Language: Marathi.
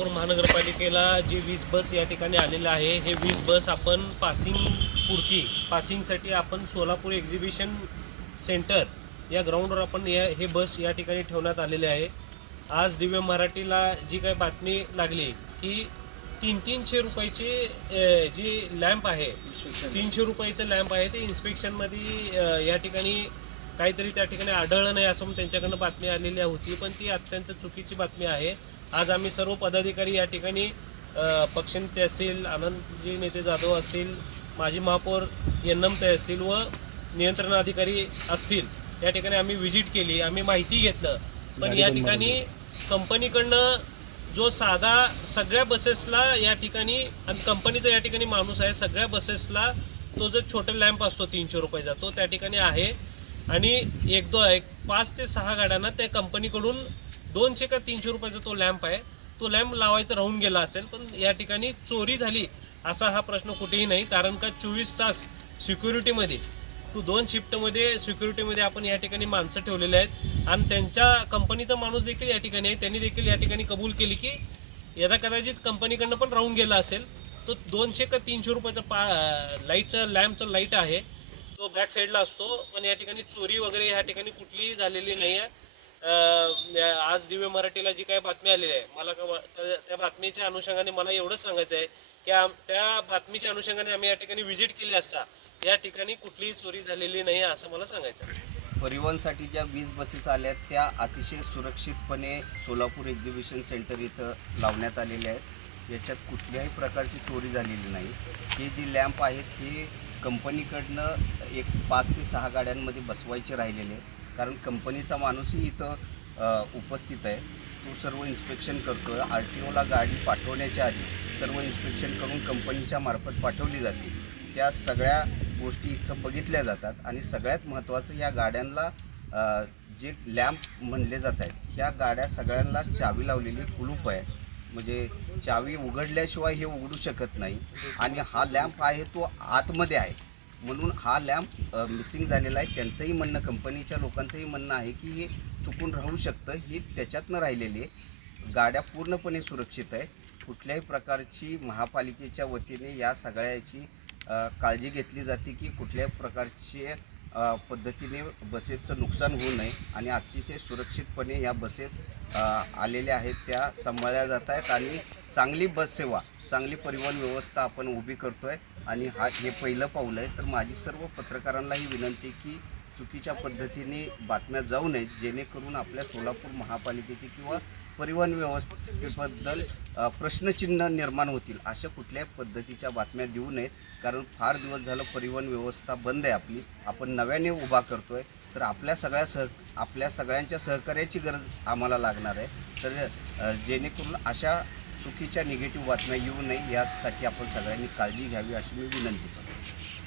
सोलापूर महानगरपालिकेला जी 20 बस या ठिकाणी आलेल्या आहे, हे 20 बस आपण पासिंगसाठी आपण सोलापूर एक्झिबिशन सेंटर या ग्राउंडवर आपण हे बस या ठिकाणी ठेवण्यात आलेले आहे. आज दिव्य मराठीला जी काही बातमी लागली की 300 रुपयाचे जी लॅम्प आहे, 300 रुपयाचं लॅम्प आहे, ते इन्स्पेक्शनमध्ये या ठिकाणी काहीतरी त्या ठिकाणी आढळलं नाही असं त्यांच्याकडनं बातमी आलेली होती, पण ती अत्यंत चुकीची बातमी आहे. आज आम्ही सर्व पदाधिकारी या ठिकाणी पक्षनेते असतील, आनंदजी नेते जाधव असतील, माजी महापौर यन्नमते असतील व नियंत्रण अधिकारी असतील, या ठिकाणी आम्ही व्हिजिट केली, आम्ही माहिती घेतलं. पण या ठिकाणी कंपनीकडनं जो साधा सगळ्या बसेसला या ठिकाणी, आणि कंपनीचा या ठिकाणी माणूस आहे, सगळ्या बसेसला तो जो छोटा लॅम्प असतो 300 रुपयाचा तो त्या ठिकाणी आहे. आणि 5 ते 6 गाड्यांना त्या कंपनीकडून 200 का 300 रुपयाचा तो लॅम्प आहे, तो लॅम्प लावायचा राहून गेला असेल. पण या ठिकाणी चोरी झाली असा हा प्रश्न कुठेही नाही, कारण का 24 तास सिक्युरिटीमध्ये 2 शिफ्टमध्ये सिक्युरिटीमध्ये आपण या ठिकाणी माणसं ठेवलेले आहेत. आणि त्यांच्या कंपनीचा माणूस देखील या ठिकाणी आहे, त्यांनी देखील या ठिकाणी कबूल केली की यदा कदाचित कंपनीकडनं पण राहून गेला असेल. तो 200 का 300 रुपयाचा लाईटचा लॅम्पचा लाईट आहे, तो बॅक साईडला असतो. पण या ठिकाणी चोरी वगैरे या ठिकाणी कुठलीही झालेली नाही आहे. आज दिव्य मराठीला जी काही बातमी आलेली आहे, मला त्या बातमीच्या अनुषंगाने मला एवढंच सांगायचं आहे की त्या बातमीच्या अनुषंगाने आम्ही या ठिकाणी व्हिजिट केली असता या ठिकाणी कुठलीही चोरी झालेली नाही आहे असं मला सांगायचं आहे. परिवहनसाठी ज्या 20 बसेस आल्या आहेत त्या अतिशय सुरक्षितपणे सोलापूर एक्झिबिशन सेंटर इथं लावण्यात आलेल्या आहेत. याच्यात कुठल्याही प्रकारची चोरी झालेली नाही. हे जे लॅम्प आहेत हे कंपनीकडनं 5 ते 6 गाड्यांमध्ये बसवायचे राहिलेले आहेत, कारण कंपनीचा माणूसही इथं उपस्थित आहे. तो सर्व इन्स्पेक्शन करतो आहे. RTOला गाडी पाठवण्याच्या आधी सर्व इन्स्पेक्शन करून कंपनीच्या मार्फत पाठवली जाते. त्या सगळ्या गोष्टी इथं बघितल्या जातात. आणि सगळ्यात महत्त्वाचं, या गाड्यांना जे लॅम्प म्हणले जात आहेत, ह्या गाड्या सगळ्यांना चावी लावलेली कुलूप आहे, म्हणजे चावी उघडल्याशिवाय हे उघडू शकत नाही. आणि हा लॅम्प आहे तो आतमध्ये आहे, म्हणून हा लॅम्प मिसिंग झालेला आहे. त्यांचंही म्हणणं, कंपनीच्या लोकांचंही म्हणणं आहे की हे चुकून राहू शकतं. ही त्याच्यातनं राहिलेली आहे. गाड्या पूर्णपणे सुरक्षित आहे. कुठल्याही प्रकारची महापालिकेच्या वतीने या सगळ्याची काळजी घेतली जाते की कुठल्याही प्रकारचे पद्धतीने बसेसचं नुकसान होऊ नये. आणि अतिशय सुरक्षितपणे या बसेस आलेल्या आहेत त्या सांभाळल्या जात आहेत. आणि चांगली बससेवा, चांगली परिवहन व्यवस्था आपण उभी करतो आहे. आणि हे पहिलं पाऊल आहे. तर माझी सर्व पत्रकारांनाही विनंती की चुकीच्या पद्धतीने बातम्या जाऊ नयेत, जेणेकरून आपल्या सोलापूर महापालिकेची किंवा परिवहन व्यवस्थेबद्दल प्रश्नचिन्ह निर्माण होतील. अशा कुठल्याही पद्धतीच्या बातम्या देऊ नयेत, कारण फार दिवस झालं परिवहन व्यवस्था बंद आहे आपली, आपण नव्याने उभा करतो आहे. तर आपल्या सगळ्यांच्या सहकार्याची गरज आम्हाला लागणार आहे. तर जेणेकरून अशा चुकीच्या निगेटिव्ह बातम्या येऊ नये यासाठी आपण सगळ्यांनी काळजी घ्यावी अशी मी विनंती करतो.